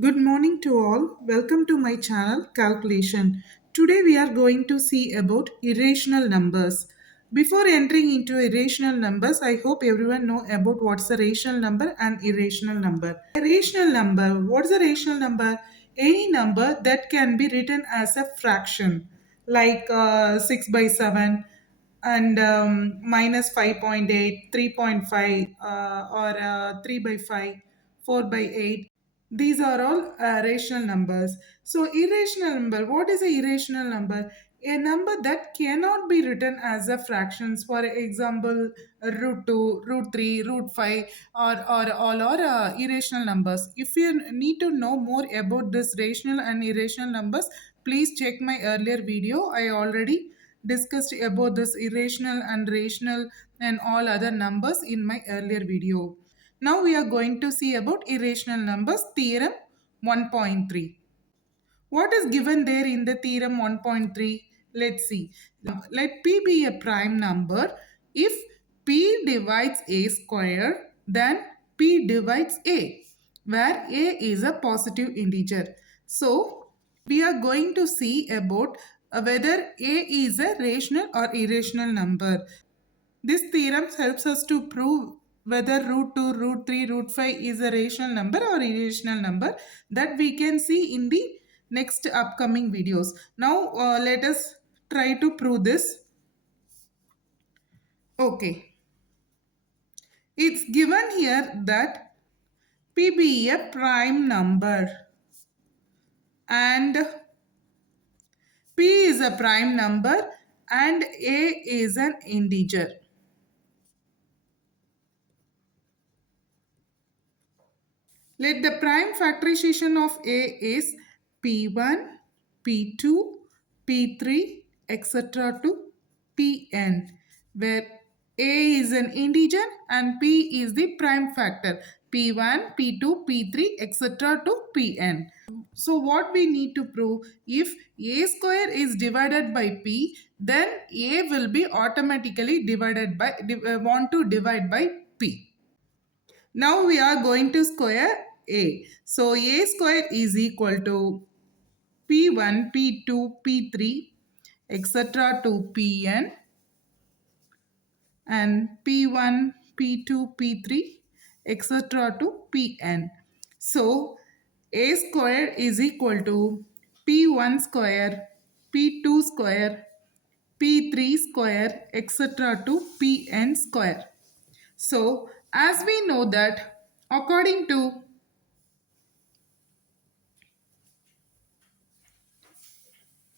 Good morning to all. Welcome to my channel Calculation. Today we are going to see about irrational numbers. Before entering into irrational numbers, I hope everyone know about what's a rational number and irrational number. A rational number, what is a rational number? Any number that can be written as a fraction like 6 by 7 and minus 5.8, 3.5 or 3 by 5, 4 by 8. These are all rational numbers. So, irrational number. What is a irrational number? A number that cannot be written as a fractions. For example, root 2, root 3, root 5, or all are irrational numbers. If you need to know more about this rational and irrational numbers, please check my earlier video. I already discussed about this irrational and rational and all other numbers in my earlier video. Now we are going to see about irrational numbers theorem 1.3. What is given there in the theorem 1.3? Let's see. Let p be a prime number. If p divides a square, then p divides a, where a is a positive integer. So, we are going to see about whether a is a rational or irrational number. This theorem helps us to prove whether root 2, root 3, root 5 is a rational number or irrational number that we can see in the next upcoming videos. Now let us try to prove this. Okay. It's given here that p be a prime number and p is a prime number and a is an integer. Let the prime factorization of A is P1, P2, P3, etc. to Pn, where A is an integer and P is the prime factor. P1, P2, P3, etc. to Pn. So what we need to prove, if A square is divided by P, then A will be automatically divided by, want to divide by P. Now we are going to square A. So A square is equal to P1, P2, P3, etc. to Pn, and P1, P2, P3, etc. to Pn. So A square is equal to P1 square, P2 square, P3 square, etc. to Pn square. So as we know that according to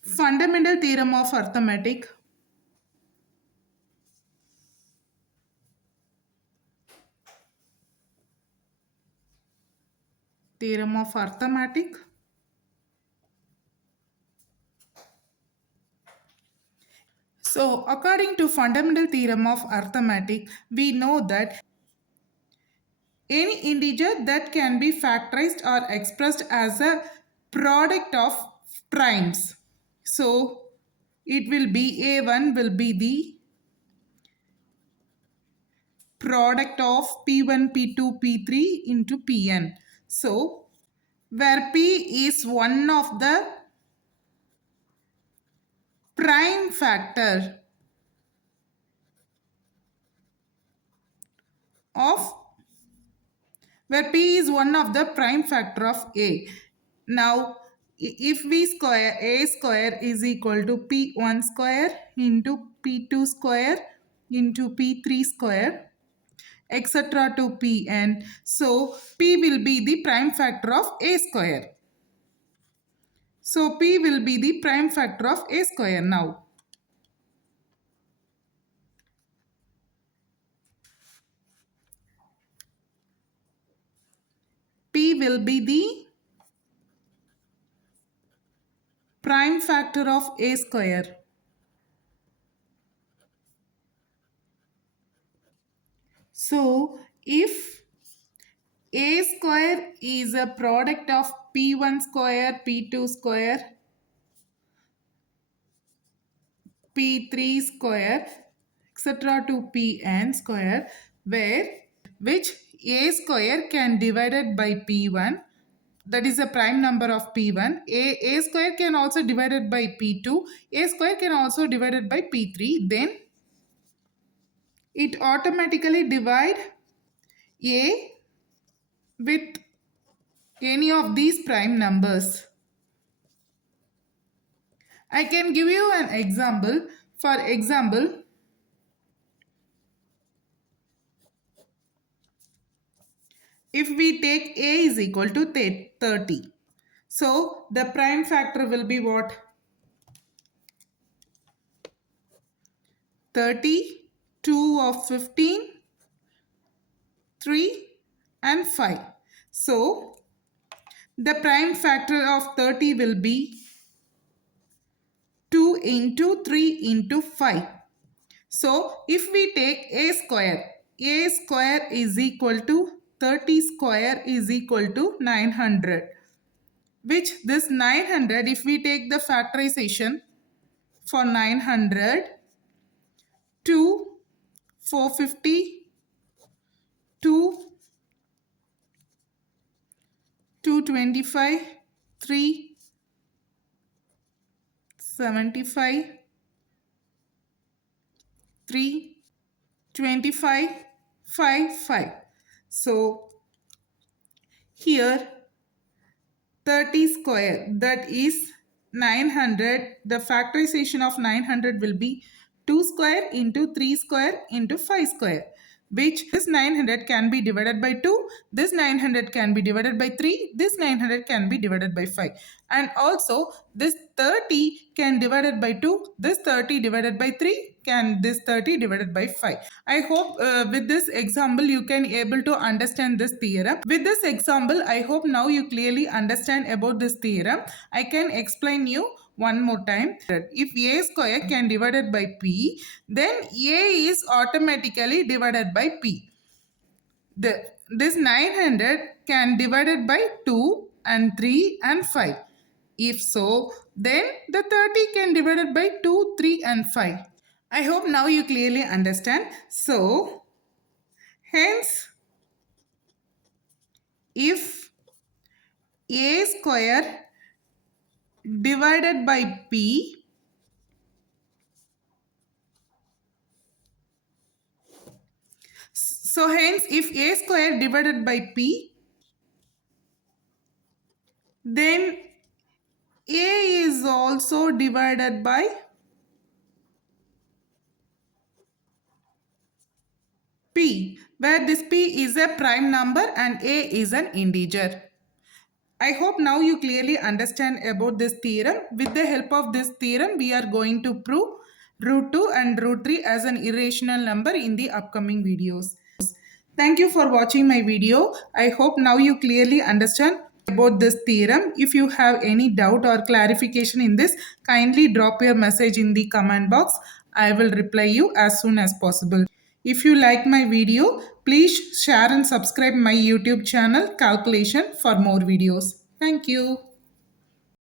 fundamental theorem of arithmetic, theorem of arithmetic. So according to fundamental theorem of arithmetic, we know that any integer that can be factorized or expressed as a product of primes. So it will be a1 will be the product of p1, p2, p3 into pn. So where p is one of the prime factor of, where p is one of the prime factor of a. Now if we square, a square is equal to p1 square into p2 square into p3 square, etc. to pn. So p will be the prime factor of a square. So p will be the prime factor of a square. Now p will be the prime factor of a square. So if a square is a product of p1 square, p2 square, p3 square, etc. to pn square, where which a square can divided by p1 that is a prime number of p1. A square can also divided by p2. A square can also divided by p3. Then it automatically divide a with any of these prime numbers. I can give you an example. For example, if we take a is equal to 30, so the prime factor will be what? 30, 2 of 15, 3 and 5. So the prime factor of 30 will be 2 into 3 into 5. So if we take a square is equal to 30 square is equal to 900. Which this 900, if we take the factorization for 900, 2, 450, 2, 225, 3, 75, 3, 25, 5, 5. So here 30 square, that is 900. The factorization of 900 will be 2 square into 3 square into 5 square, which this 900 can be divided by 2, this 900 can be divided by 3, this 900 can be divided by 5, and also this 30 can divided by 2, this 30 divided by 3, can this 30 divided by 5. I hope with this example you can able to understand this theorem. With this example, I hope now you clearly understand about this theorem. I can explain you one more time. If a square can divided by p, then a is automatically divided by p. This 900 can divided by 2 and 3 and 5. If so, then the 30 can divided by 2, 3 and 5. I hope now you clearly understand. So, hence, if a square divided by p, so hence if a square divided by p, then a is also divided by p, where this p is a prime number and a is an integer. I hope now you clearly understand about this theorem. With the help of this theorem, we are going to prove root 2 and root 3 as an irrational number in the upcoming videos. Thank you for watching my video. I hope now you clearly understand about this theorem. If you have any doubt or clarification in this, kindly drop your message in the comment box. I will reply you as soon as possible. If you like my video, please share and subscribe my YouTube channel Calculation for more videos. Thank you.